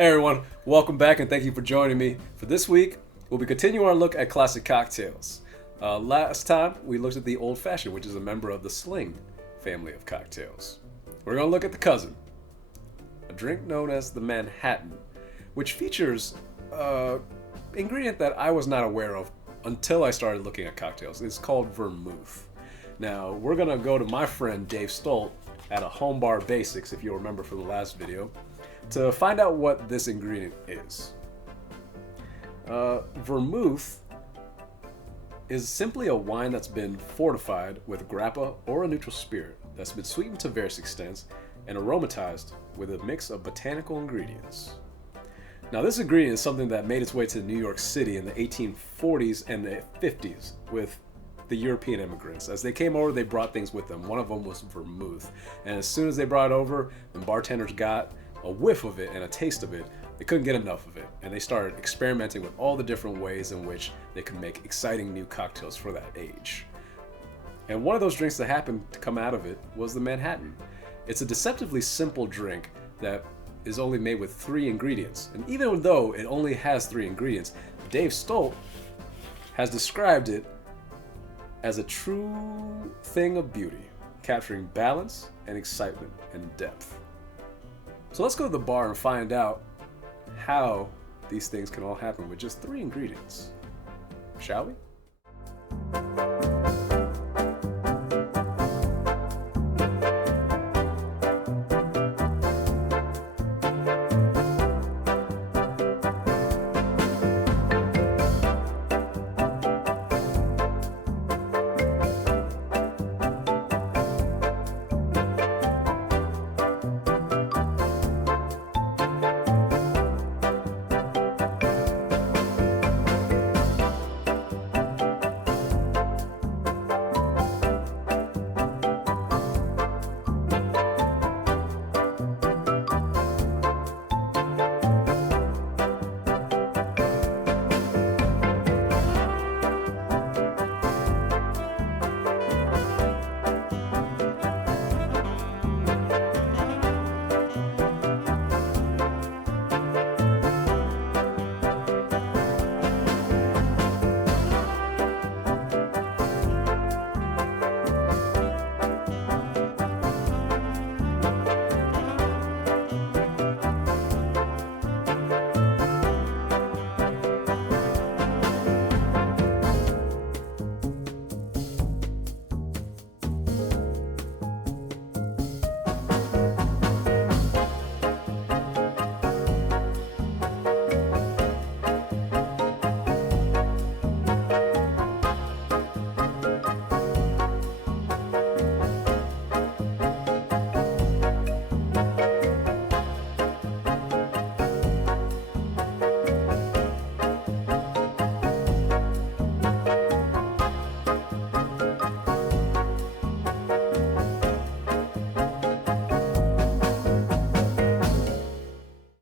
Hey everyone, welcome back and thank you for joining me. For this week, we'll be continuing our look at classic cocktails. Last time, we looked at the Old Fashioned, which is a member of the Sling family of cocktails. We're going to look at the cousin, a drink known as the Manhattan, which features an ingredient that I was not aware of until I started looking at cocktails. It's called vermouth. Now, we're going to go to my friend Dave Stolt at a Home Bar Basics, if you'll remember from the last video, to find out what this ingredient is. Vermouth is simply a wine that's been fortified with grappa or a neutral spirit that's been sweetened to various extents and aromatized with a mix of botanical ingredients. Now, this ingredient is something that made its way to New York City in the 1840s and the 50s with the European immigrants. As they came over, they brought things with them. One of them was vermouth. And as soon as they brought it over, and bartenders got a whiff of it and a taste of it, they couldn't get enough of it. And they started experimenting with all the different ways in which they could make exciting new cocktails for that age. And one of those drinks that happened to come out of it was the Manhattan. It's a deceptively simple drink that is only made with 3 ingredients. And even though it only has 3 ingredients, Dave Stolt has described it as a true thing of beauty, capturing balance and excitement and depth. So let's go to the bar and find out how these things can all happen with just 3 ingredients. Shall we?